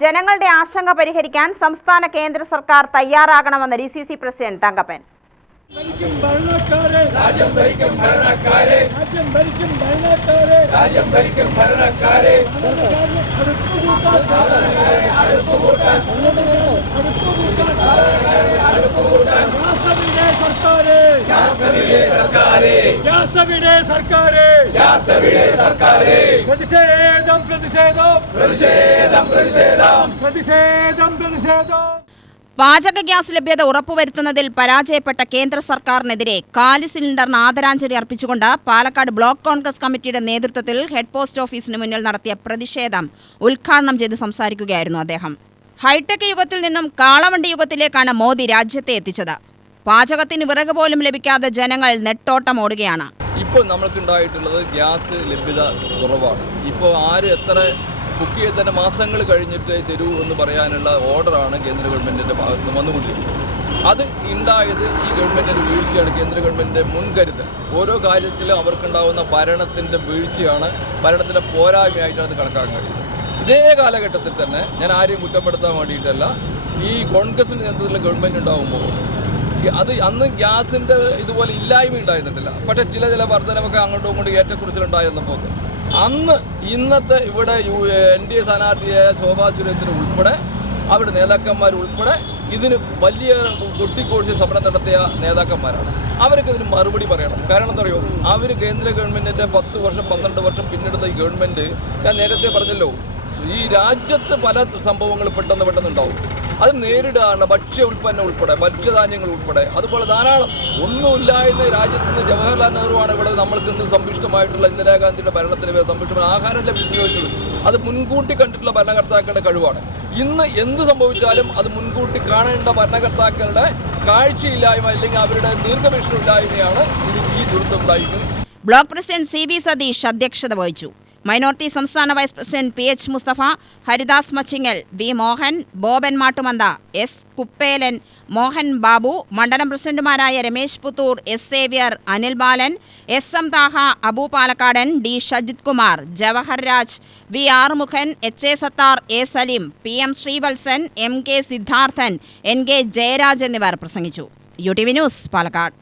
ജനങ്ങളുടെ ആശങ്ക പരിഹരിക്കാൻ സംസ്ഥാന കേന്ദ്ര സർക്കാർ തയ്യാറാകണമെന്ന് DCC പ്രസിഡന്റ് തങ്കപ്പൻ. പാചക ഗ്യാസ് ലഭ്യത ഉറപ്പുവരുത്തുന്നതിൽ പരാജയപ്പെട്ട കേന്ദ്ര സർക്കാരിനെതിരെ കാലി സിലിണ്ടറിന് ആദരാഞ്ജലി അർപ്പിച്ചുകൊണ്ട് പാലക്കാട് ബ്ലോക്ക് കോൺഗ്രസ് കമ്മിറ്റിയുടെ നേതൃത്വത്തിൽ ഹെഡ് പോസ്റ്റ് ഓഫീസിന് മുന്നിൽ നടത്തിയ പ്രതിഷേധം ഉദ്ഘാടനം ചെയ്ത് സംസാരിക്കുകയായിരുന്നു അദ്ദേഹം. ഹൈടെക് യുഗത്തിൽ നിന്നും കാളവണ്ടി യുഗത്തിലേക്കാണ് മോദി രാജ്യത്തെ എത്തിച്ചത്. പാചകത്തിന് വിറക് പോലും ലഭിക്കാതെ ജനങ്ങൾ നെട്ടോട്ടമോടുകയാണ്. ഇപ്പോൾ നമുക്കുണ്ടായിട്ടുള്ളത് ഗ്യാസ് ലഭ്യത കുറവാണ്. ഇപ്പോൾ ആര് എത്ര ബുക്ക് ചെയ്ത് തന്നെ മാസങ്ങൾ കഴിഞ്ഞിട്ട് തരൂ എന്ന് പറയാനുള്ള ഓർഡറാണ് കേന്ദ്ര ഗവൺമെൻറ്റിൻ്റെ ഭാഗത്ത് നിന്ന് വന്നുകൊണ്ടിരിക്കുന്നത്. അത് ഉണ്ടായത് ഈ ഗവൺമെൻറ്റിൻ്റെ വീഴ്ചയാണ്, കേന്ദ്ര ഗവൺമെൻറ്റിൻ്റെ മുൻകരുതൽ. ഓരോ കാര്യത്തിലും അവർക്കുണ്ടാകുന്ന ഭരണത്തിൻ്റെ വീഴ്ചയാണ്, ഭരണത്തിൻ്റെ പോരായ്മയായിട്ടാണ് അത് കണക്കാക്കാൻ കഴിയുന്നത്. ഇതേ കാലഘട്ടത്തിൽ തന്നെ ഞാൻ ആരെയും കുറ്റപ്പെടുത്താൻ വേണ്ടിയിട്ടല്ല, ഈ കോൺഗ്രസിൻ്റെ നേതൃത്വത്തിലുള്ള ഗവൺമെൻറ് ഉണ്ടാകുമ്പോൾ അത് അന്ന് ഗ്യാസിൻ്റെ ഇതുപോലെ ഇല്ലായ്മ ഉണ്ടായിരുന്നിട്ടില്ല. പക്ഷേ ചില വർധനമൊക്കെ അങ്ങോട്ടും ഇങ്ങോട്ടും ഏറ്റക്കുറിച്ചിലുണ്ടായിരുന്നപ്പോൾ അന്ന് ഇന്നത്തെ ഇവിടെ NDA സ്ഥാനാർത്ഥിയായ ശോഭാ സുരേന്ദ്രൻ ഉൾപ്പെടെ അവരുടെ നേതാക്കന്മാർ ഉൾപ്പെടെ ഇതിന് വലിയ കൊട്ടിക്കോടിച്ച് സമരം നടത്തിയ നേതാക്കന്മാരാണ്. അവർക്ക് ഇതിന് മറുപടി പറയണം. കാരണം എന്താ പറയുക, അവർ കേന്ദ്ര ഗവൺമെൻറ്റിൻ്റെ 10 വർഷം 12 വർഷം പിന്നിടുന്ന ഈ ഗവൺമെൻറ്, ഞാൻ നേരത്തെ പറഞ്ഞല്ലോ, ഈ രാജ്യത്ത് പല സംഭവങ്ങൾ പെട്ടെന്ന് ഉണ്ടാവും. അത് നേരിടാനുള്ള ഭക്ഷ്യ ഉൽപ്പന്നം ഉൾപ്പെടെ, ഭക്ഷ്യധാന്യങ്ങൾ ഉൾപ്പെടെ, അതുപോലെ ധാരാളം ഒന്നുമില്ലായിരുന്ന രാജ്യത്ത് നിന്ന് ജവഹർലാൽ നെഹ്റുവാണ് ഇവിടെ നമ്മൾക്ക് ഇന്ന് സമ്പുഷ്ടമായിട്ടുള്ള ഇന്ദിരാഗാന്ധിയുടെ ഭരണത്തിന് സമ്പുഷ്ടമായ ആഹാരം ലഭിച്ചു ചോദിച്ചത്. അത് മുൻകൂട്ടി കണ്ടിട്ടുള്ള ഭരണകർത്താക്കളുടെ കഴിവാണ്. ഇന്ന് എന്ത് സംഭവിച്ചാലും അത് മുൻകൂട്ടി കാണേണ്ട ഭരണകർത്താക്കളുടെ കാഴ്ചയില്ലായ്മ അല്ലെങ്കിൽ അവരുടെ ദീർഘവീക്ഷണമില്ലായ്മയാണ് ഈ ദുരന്തം ഉണ്ടായിരിക്കുന്നത്. ബ്ലോക്ക് പ്രസിഡന്റ് CB സതീഷ് അധ്യക്ഷത വഹിച്ചു. മൈനോറിറ്റി സംസ്ഥാന vice president PH Mustafa, Haridas Machingal, V Mohan, Boban Mattumantha, S Kuppelan, Mohan Babu, മണ്ഡലം പ്രസിഡന്റുമാരായ Ramesh Puthur, S Xavier, Anil Balan, SM Thaha, Abu Palakkadan, D Shajith Kumar, Jawahar Raj, V Arumukhan, HA Sattar, A Saleem, PM Sreevalsan, MK Siddharthan, NK Jayaraj എന്നിവർ പ്രസംഗിച്ചു. UTV news Palakkad.